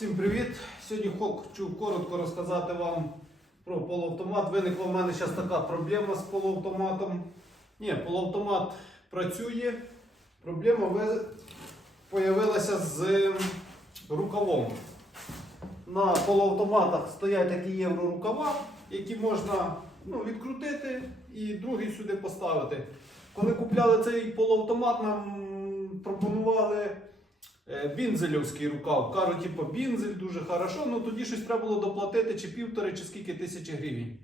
Всім привіт! Сьогодні хочу коротко розказати вам про полуавтомат. Виникла в мене зараз така проблема з полуавтоматом. Ні, полуавтомат працює. Проблема ви... появилася з рукавом. На полуавтоматах стоять такі єврорукава, які можна ну, відкрутити і другий сюди поставити. Коли купляли цей полуавтомат, нам пропонували е, бінзельовський рукав. Кажуть, типу, бінзель дуже хорошо, ну тоді щось треба було доплатити чи півтори, чи скільки тисячі гривень.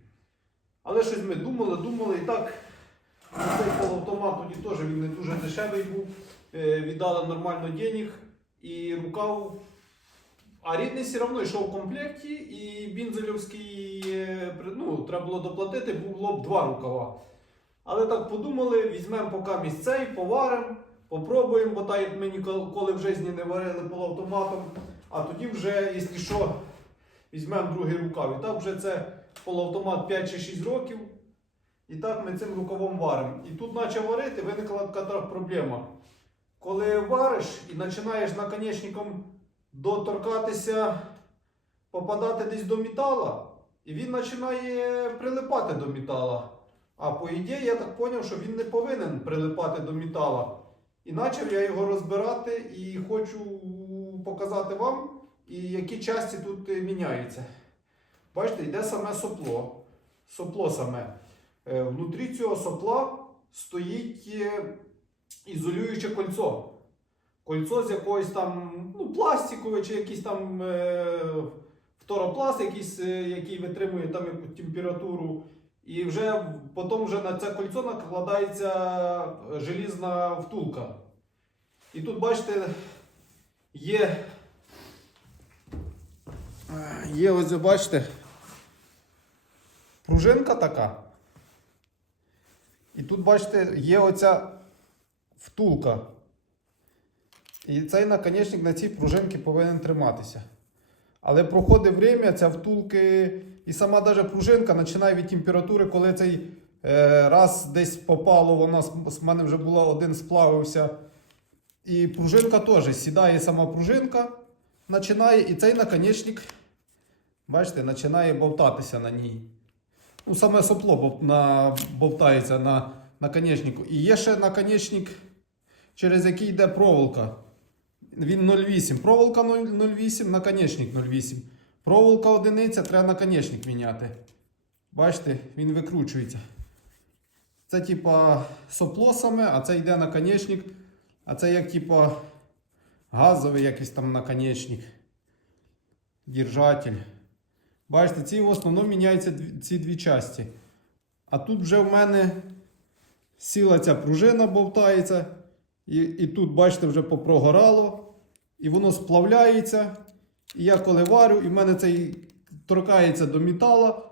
Але щось ми думали, думали і так. Цей полуавтомат тоді теж він не дуже дешевий був. Е, Віддали нормально денег і рукав. А рідний все одно йшов в комплекті, і бінзельовський е, ну, треба було доплатити, було б два рукава. Але так подумали, візьмемо поки місцей, поваримо, попробуємо, бо так як ми ніколи в житті не варили полуавтоматом. А тоді вже, якщо що, візьмемо другий рукав. І так вже це полуавтомат 5 чи 6 років. І так ми цим рукавом варимо. І тут почав варити, виникла така проблема. Коли вариш і починаєш наконечником доторкатися, попадати десь до метала, і він починає прилипати до метала. А по ідеї, я так зрозумів, що він не повинен прилипати до метала. І почав я його розбирати і хочу показати вам, і які часті тут е, міняються. Бачите, йде саме сопло. Сопло саме. Е, Внутрі цього сопла стоїть е, ізолююче кольцо. Кольцо з якоїсь там ну, пластикове чи якийсь там е, фторопласт, який витримує там температуру. І вже потім вже на це кольцо накладається е, желізна втулка. І тут, бачите, є. е, Є ось, бачите, пружинка така. І тут, бачите, є оця втулка. І цей наконечник на цій пружинці повинен триматися. Але проходить время, ця втулки, і сама даже пружинка починає від температури, коли цей е, раз десь попало, вона з мене вже була один сплавився. І пружинка теж сідає сама пружинка, починає, і цей наконечник, бачите, починає болтатися на ній. Ну, саме сопло на, болтається на наконечнику. І є ще наконечник, через який йде проволока. Він 0,8. Проволока 0,08, наконечник 0,8. Проволока одиниця, треба наконечник міняти. Бачите, він викручується. Це типа сопло саме, а це йде наконечник. А це як типа газовий якийсь там наконечник. Держатель. Бачите, ці в основному міняються ці дві часті. А тут вже в мене сіла ця пружина болтається. І, і тут, бачите, вже попрогорало. І воно сплавляється. І я коли варю, і в мене цей торкається до метала,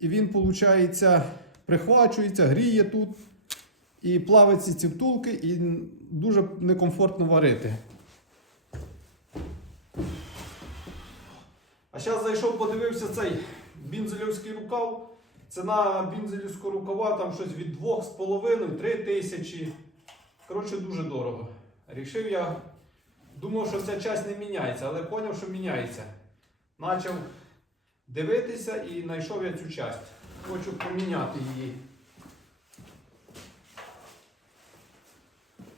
і він, виходить, прихвачується, гріє тут. І плавиться ці втулки, і дуже некомфортно варити. А зараз зайшов, подивився цей бінзелівський рукав. Ціна бінзелівського рукава там щось від 2,5-3 тисячі. Коротше, дуже дорого. Рішив я, думав, що ця часть не міняється, але зрозумів, що міняється. Почав дивитися і знайшов я цю часть. Хочу поміняти її.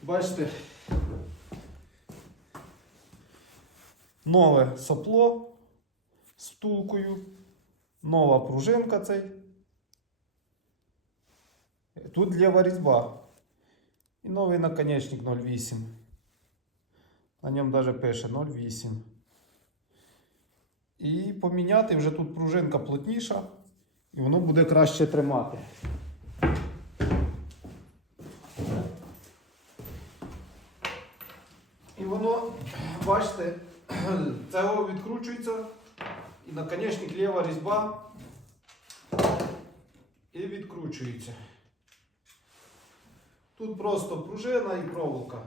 Бачите, нове сопло з втулкою, нова пружинка цей. Тут лєва різьба. І новий наконечник 0,8. На ньому навіть пише 0,8. І поміняти вже тут пружинка плотніша, і воно буде краще тримати. І воно, бачите, це відкручується. І наконечник ліва різьба. І відкручується. Тут просто пружина і проволока.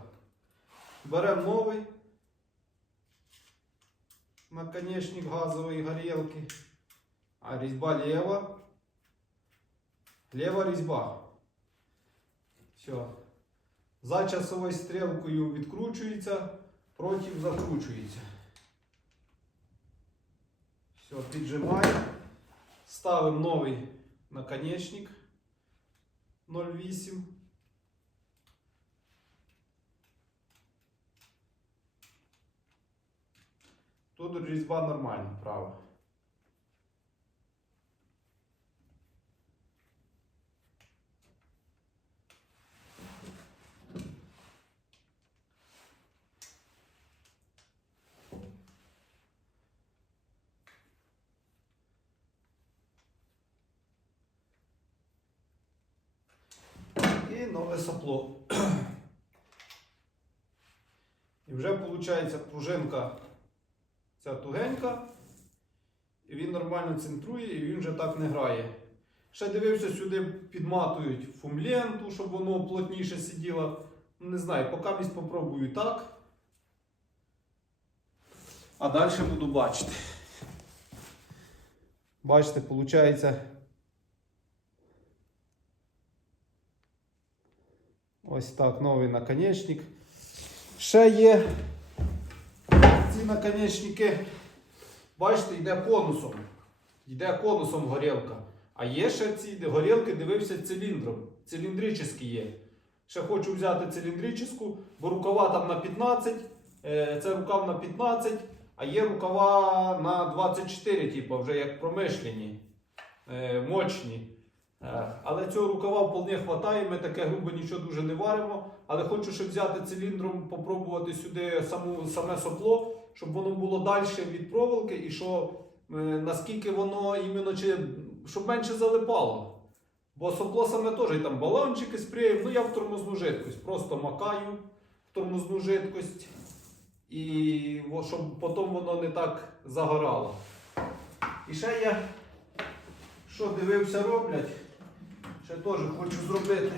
Беремо новий наконечник газової горілки. А різьба ліва. Ліва різьба. Все. За часовою стрілкою відкручується, проти закручується. Все, піджимаємо. Ставимо новий наконечник 0,8. Тут різьба нормальна, права. І нове сопло. І вже виходить пружинка ця тугенька. І він нормально центрує, і він вже так не грає. Ще дивився, сюди підматують фумленту, щоб воно плотніше сиділо. Не знаю, поки місць попробую так. А далі буду бачити. Бачите, виходить. Ось так, новий наконечник. Ще є ці наконечники, бачите, йде конусом. Йде конусом горілка. А є ще ці горілки, дивився циліндром. Циліндричні є. Ще хочу взяти циліндричну, бо рукава там на 15, е, це рукав на 15, а є рукава на 24, типу, вже як промишлені, е, мощні. Але цього рукава вполне вистачає, ми таке грубо нічого дуже не варимо. Але хочу ще взяти циліндром, попробувати сюди саму, саме сопло, щоб воно було далі від проволоки і що е, наскільки воно іменно чи, щоб менше залипало. Бо сопло саме теж і там балончики спреєм, ну я в тормозну жидкость. Просто макаю в тормозну жидкость. І щоб потім воно не так загорало. І ще я, що дивився, роблять. Ще теж хочу зробити.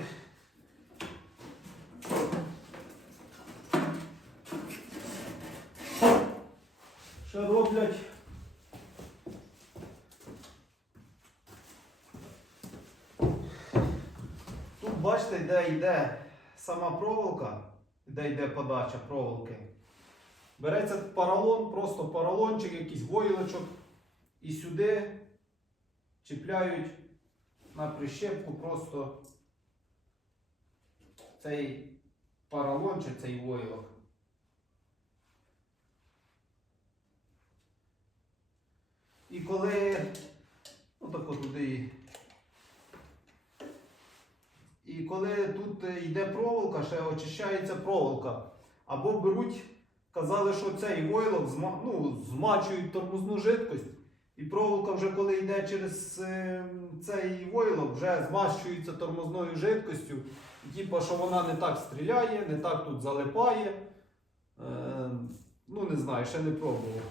Ще роблять. Тут бачите, де йде сама проволока, де йде подача проволоки. Береться поролон, просто поролончик, якийсь войлочок, і сюди чіпляють на прищепку просто цей поролон чи цей войлок. І коли ну так от туди. І коли тут е, йде проволока, ще очищається проволока. Або беруть, казали, що цей войлок ну, змачують тормозну жидкость. І проволока вже коли йде через е, цей войлок, вже змащується тормозною жидкостю. Типа, що вона не так стріляє, не так тут залипає. Е, ну не знаю, ще не пробував.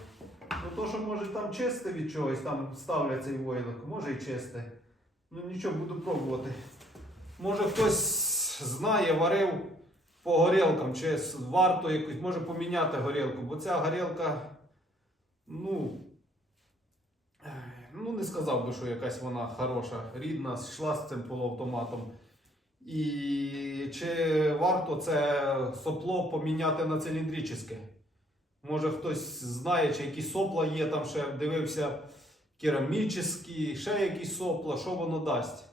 Ну то, що може там чисте від чогось, там ставлять цей войлок, може і чисте. Ну нічого, буду пробувати. Може хтось знає, варив по горілкам, чи варто якось, може поміняти горілку, бо ця горілка, ну, ну не сказав би, що якась вона хороша, рідна, йшла з цим полуавтоматом. І чи варто це сопло поміняти на циліндричне? Може хтось знає, чи якісь сопла є, там ще дивився керамічні, ще якісь сопла, що воно дасть?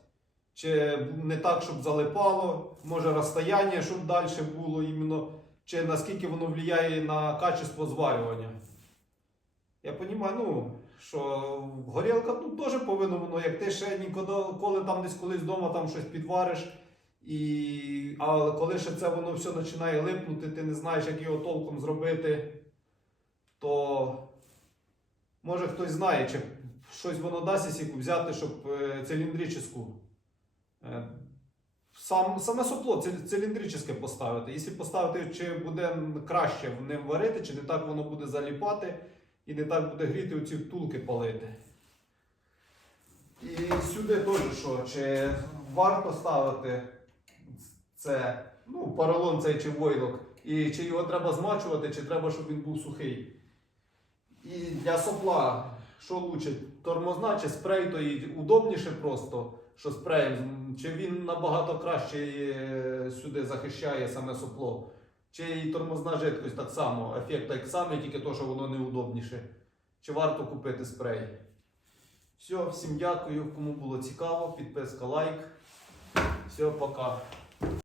Чи не так, щоб залипало, може розстояння, щоб далі було, іменно, чи наскільки воно впливає на качество зварювання. Я розумію, ну, що горілка тут теж повинно воно, як ти ще ніколи там десь колись вдома там щось підвариш, і, а коли ще це воно все починає липнути, ти не знаєш, як його толком зробити, то може хтось знає, чи щось воно дасть, якщо взяти, щоб е, циліндричну. Е, Сам, саме сопло цил- циліндричне поставити. Якщо поставити, чи буде краще в ним варити, чи не так воно буде заліпати і не так буде гріти оці втулки палити. І сюди теж що, чи варто ставити це, ну, поролон цей чи войлок, і чи його треба змачувати, чи треба, щоб він був сухий. І для сопла, що лучше, тормозна чи спрей, то і удобніше просто, що спреєм, чи він набагато краще е, сюди захищає саме сопло, чи і тормозна жидкость так само, ефект так само, тільки то, що воно неудобніше. чи варто купити спрей. Все, всім дякую. Кому було цікаво, підписка, лайк. Все, пока.